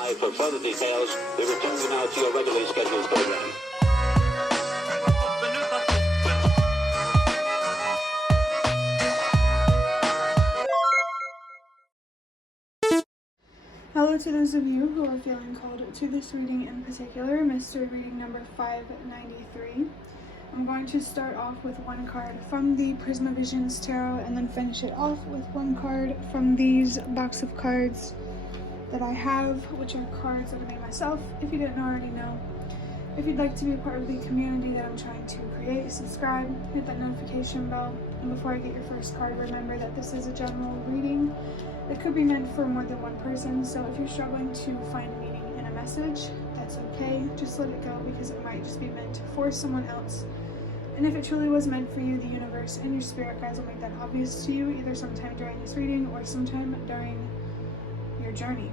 by for further details. We return you now to your regularly scheduled program. Hello to those of you who are feeling called to this reading in particular, mystery reading number 593. I'm going to start off with one card from the Prismavisions Tarot and then finish it off with one card from these box of cards that I have, which are cards that I made myself, if you didn't already know. If you'd like to be a part of the community that I'm trying to create, subscribe, hit that notification bell, and before I get your first card, remember that this is a general reading. It could be meant for more than one person, so if you're struggling to find meaning in a message, that's okay. Just let it go because it might just be meant for someone else. And if it truly was meant for you, the universe and your spirit guides will make that obvious to you, either sometime during this reading or sometime during your journey.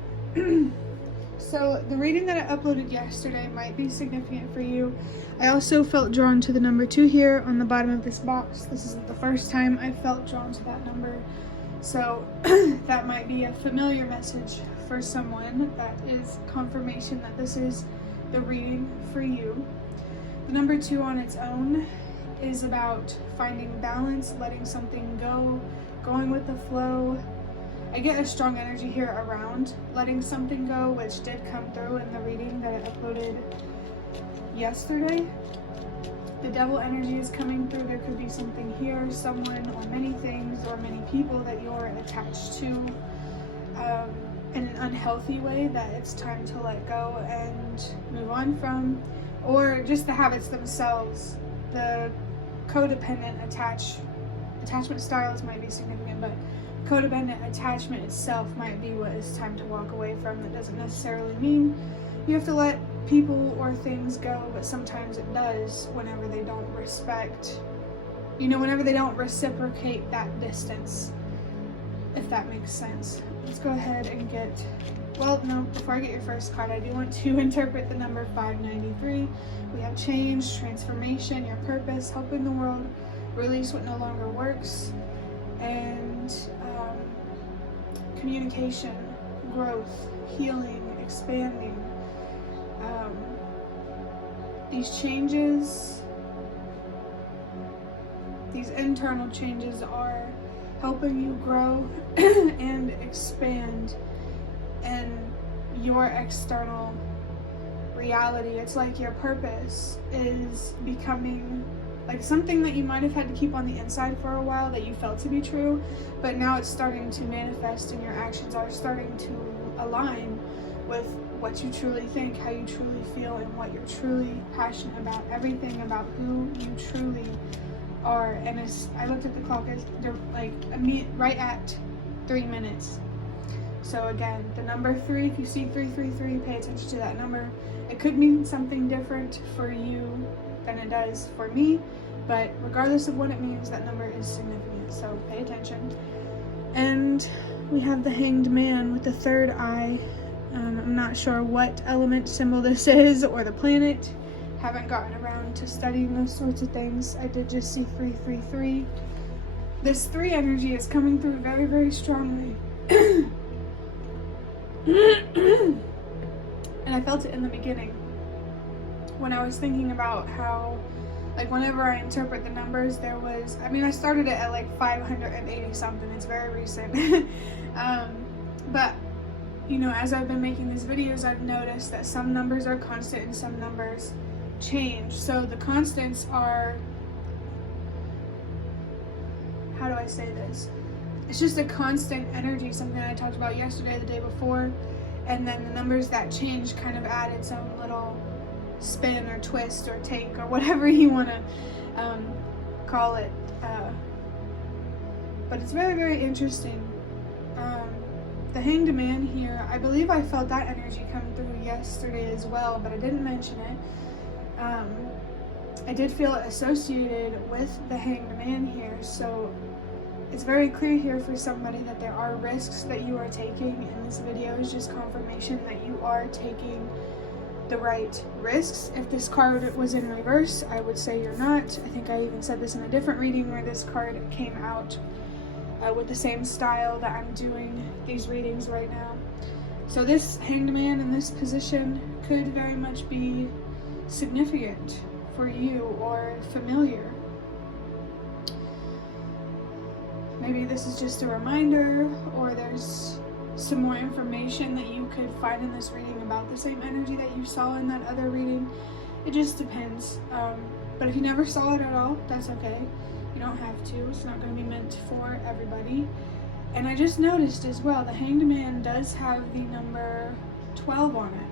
So the reading that I uploaded yesterday might be significant for you. I also felt drawn to the number 2 here on the bottom of this box. This isn't the first time I felt drawn to that number. So that might be a familiar message for someone. That is confirmation that this is the reading for you. The number 2 on its own is about finding balance, letting something go, going with the flow. I get a strong energy here around letting something go, which did come through in the reading that I uploaded yesterday. The devil energy is coming through. There could be something here, someone or many things or many people that you're attached to in an unhealthy way that it's time to let go and move on from, or just the habits themselves. The codependent attachment styles might be significant, but codependent attachment itself might be what it's time to walk away from. That doesn't necessarily mean you have to let people or things go, but sometimes it does whenever they don't respect, whenever they don't reciprocate that distance, if that makes sense. Let's go ahead and before I get your first card, I do want to interpret the number 593. We have change, transformation, your purpose, helping the world, release what no longer works, and communication, growth, healing, expanding. These changes, these internal changes are helping you grow and expand in your external reality. It's like your purpose is becoming like something that you might have had to keep on the inside for a while that you felt to be true, but now it's starting to manifest and your actions are starting to align with what you truly think, how you truly feel, and what you're truly passionate about, everything about who you truly are. And I looked at the clock, it's right at 3 minutes. So again, the number 3, if you see 333, pay attention to that number. It could mean something different for you than it does for me, but regardless of what it means, that number is significant, so pay attention. And we have the Hanged Man with the third eye. I'm not sure what element symbol this is or the planet. Haven't gotten around to studying those sorts of things. I did just see 333. This 3 energy is coming through very, very strongly. And I felt it in the beginning when I was thinking about how, whenever I interpret the numbers, I started it at 580 something. It's very recent. But as I've been making these videos, I've noticed that some numbers are constant and some numbers change. So the constants are, how do I say this? It's just a constant energy, something I talked about yesterday, the day before, and then the numbers that change kind of add its own little spin or twist or take or whatever you want to call it. But it's very, very interesting. The Hanged Man here, I believe I felt that energy come through yesterday as well, but I didn't mention it. I did feel it associated with the Hanged Man here, so it's very clear here for somebody that there are risks that you are taking, and this video is just confirmation that you are taking the right risks. If this card was in reverse, I would say you're not. I think I even said this in a different reading where this card came out with the same style that I'm doing these readings right now. So this Hanged Man in this position could very much be significant for you or familiar. Maybe this is just a reminder, or there's some more information that you could find in this reading about the same energy that you saw in that other reading. It just depends. But if you never saw it at all, that's okay. You don't have to. It's not going to be meant for everybody. And I just noticed as well, the Hanged Man does have the number 12 on it.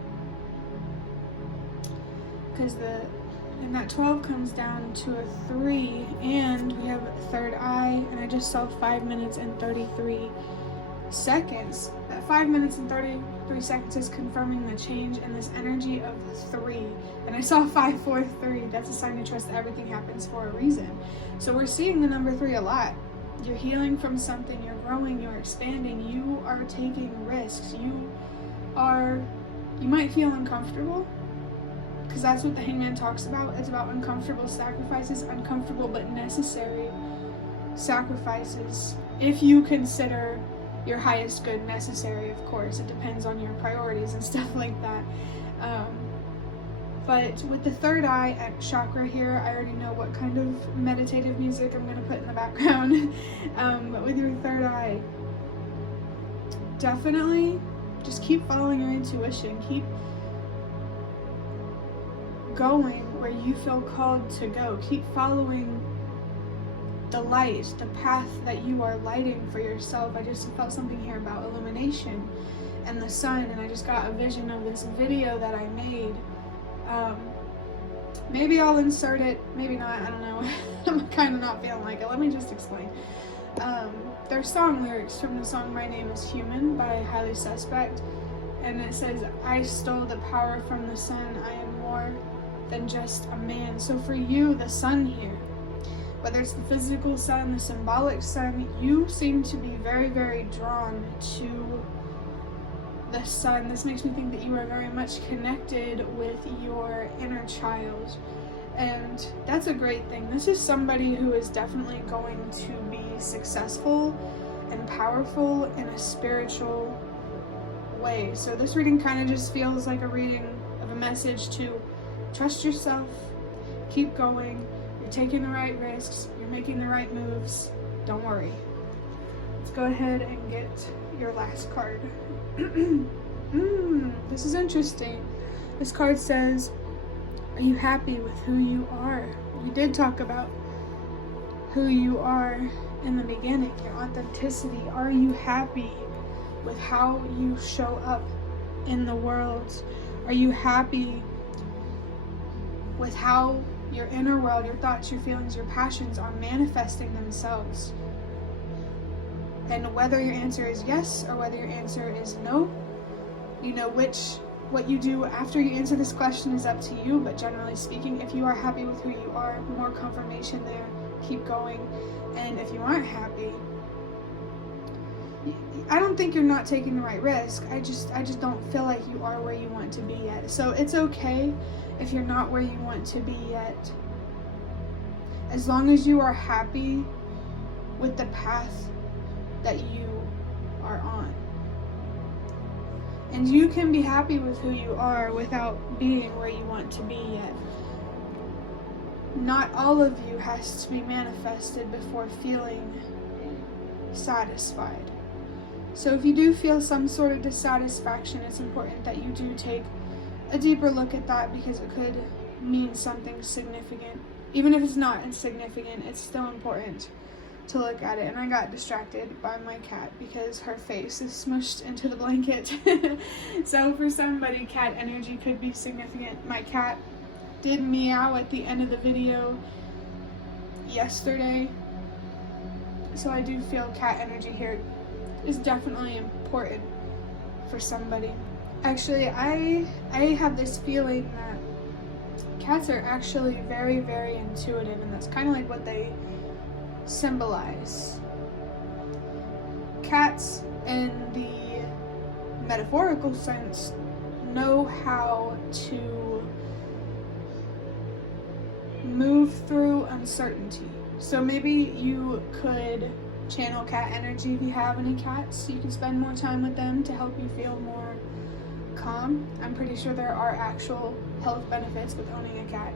Because and that 12 comes down to a 3, and we have a third eye, and I just saw 5 minutes and 33 seconds. That 5 minutes and 33 seconds is confirming the change in this energy of 3. And I saw 5, 4, 3. That's a sign to trust everything happens for a reason. So we're seeing the number 3 a lot. You're healing from something, you're growing, you're expanding, you are taking risks, you might feel uncomfortable, because that's what the Hangman talks about. It's about uncomfortable sacrifices, uncomfortable but necessary sacrifices. If you consider your highest good necessary, of course. It depends on your priorities and stuff like that. But with the third eye chakra here, I already know what kind of meditative music I'm going to put in the background. But with your third eye, definitely just keep following your intuition. Keep going where you feel called to go. Keep following the light, the path that you are lighting for yourself. I just felt something here about illumination and the sun, and I just got a vision of this video that I made. Maybe I'll insert it, maybe not, I don't know. I'm kind of not feeling like it. Let me just explain. There's song lyrics from the song My Name is Human by Highly Suspect, and it says, I stole the power from the sun, I am more than just a man. So for you, the sun here, whether it's the physical sun, the symbolic sun, you seem to be very, very drawn to the sun. This makes me think that you are very much connected with your inner child, and that's a great thing. This is somebody who is definitely going to be successful and powerful in a spiritual way. So this reading kind of just feels like a reading of a message to trust yourself, keep going, you're taking the right risks, you're making the right moves, don't worry. Let's go ahead and get your last card. This is interesting. This card says, are you happy with who you are? We did talk about who you are in the beginning, your authenticity. Are you happy with how you show up in the world? Are you happy with how your inner world, your thoughts, your feelings, your passions are manifesting themselves? And whether your answer is yes or whether your answer is no, you know what you do after you answer this question is up to you, but generally speaking, if you are happy with who you are, more confirmation there, keep going. And if you aren't happy, I don't think you're not taking the right risk. I just don't feel like you are where you want to be yet. So it's okay if you're not where you want to be yet, as long as you are happy with the path that you are on. And you can be happy with who you are without being where you want to be yet. Not all of you has to be manifested before feeling satisfied. So if you do feel some sort of dissatisfaction, it's important that you do take a deeper look at that, because it could mean something significant. Even if it's not insignificant, it's still important to look at it. And I got distracted by my cat because her face is smushed into the blanket. So for somebody, cat energy could be significant. My cat did meow at the end of the video yesterday, so I do feel cat energy here is definitely important for somebody. Actually, I have this feeling that cats are actually very, very intuitive, and that's kind of like what they symbolize. Cats, in the metaphorical sense, know how to move through uncertainty. So maybe you could channel cat energy if you have any cats. You can spend more time with them to help you feel more calm. I'm pretty sure there are actual health benefits with owning a cat.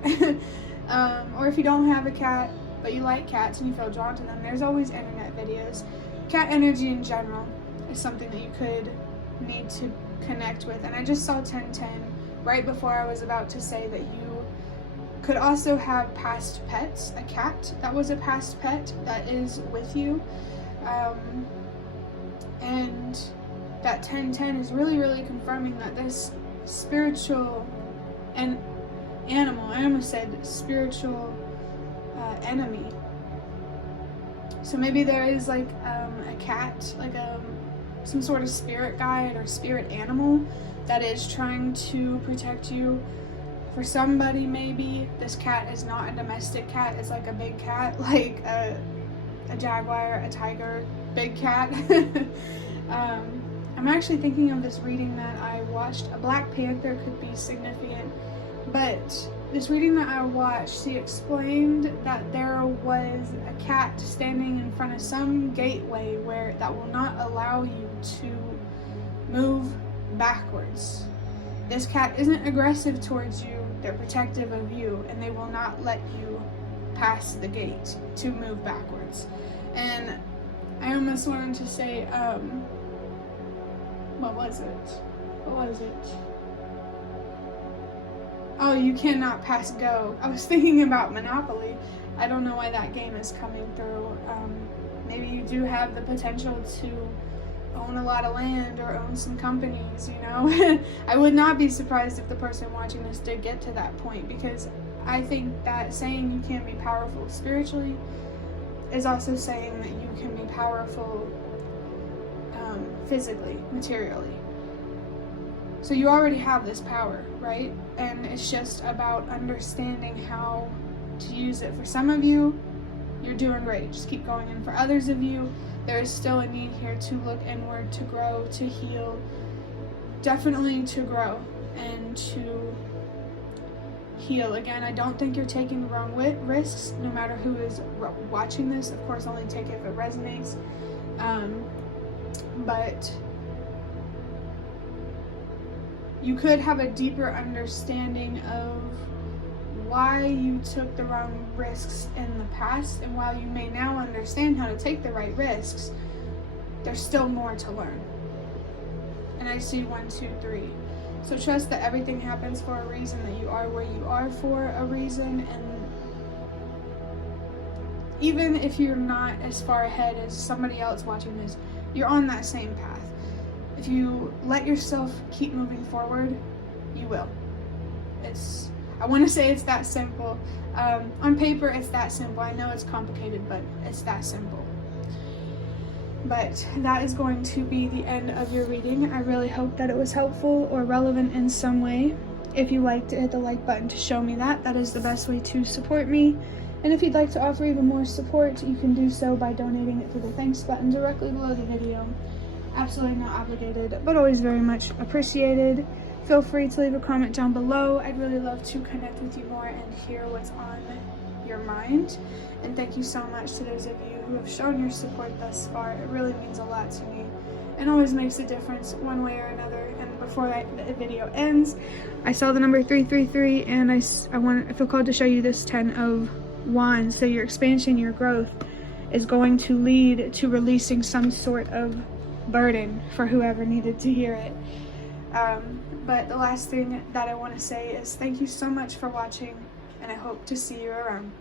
Or if you don't have a cat, but you like cats and you feel drawn to them, there's always internet videos. Cat energy in general is something that you could need to connect with. And I just saw 1010 right before I was about to say that you could also have past pets, a cat that was a past pet that is with you. And that 1010 is really confirming that this spiritual and animal, I almost said spiritual enemy. So maybe there is like a cat, like some sort of spirit guide or spirit animal that is trying to protect you. For somebody, maybe this cat is not a domestic cat, it's like a big cat, like a jaguar, a tiger, big cat. I'm actually thinking of this reading that I watched. A Black Panther could be significant, but this reading that I watched, she explained that there was a cat standing in front of some gateway where that will not allow you to move backwards. This cat isn't aggressive towards you, they're protective of you, and they will not let you pass the gate to move backwards. And I almost wanted to say, what was it? Oh, you cannot pass go. I was thinking about Monopoly. I don't know why that game is coming through. Maybe you do have the potential to own a lot of land or own some companies, you know. I would not be surprised if the person watching this did get to that point, because I think that saying you can be powerful spiritually is also saying that you can be powerful physically, materially. So you already have this power, right? And it's just about understanding how to use it. For some of you, you're doing great. Just keep going. And for others of you, there is still a need here to look inward, to grow, to heal, definitely to grow and to heal. Again, I don't think you're taking the wrong risks, no matter who is watching this. Of course, only take it if it resonates. But you could have a deeper understanding of why you took the wrong risks in the past, and while you may now understand how to take the right risks, there's still more to learn. And I see 1, 2, 3. So trust that everything happens for a reason, that you are where you are for a reason, and even if you're not as far ahead as somebody else watching this, you're on that same path. If you let yourself keep moving forward, you will. I want to say it's that simple. On paper, it's that simple. I know it's complicated, but it's that simple. But that is going to be the end of your reading. I really hope that it was helpful or relevant in some way. If you liked it, hit the like button to show me that. That is the best way to support me. And if you'd like to offer even more support, you can do so by donating it through the thanks button directly below the video. Absolutely not obligated, but always very much appreciated. Feel free to leave a comment down below. I'd really love to connect with you more and hear what's on your mind. And thank you so much to those of you who have shown your support thus far. It really means a lot to me and always makes a difference one way or another. And before the video ends, I saw the number 333, and I feel called to show you this 10 of Wands. So your expansion, your growth is going to lead to releasing some sort of burden for whoever needed to hear it. But the last thing that I want to say is thank you so much for watching, and I hope to see you around.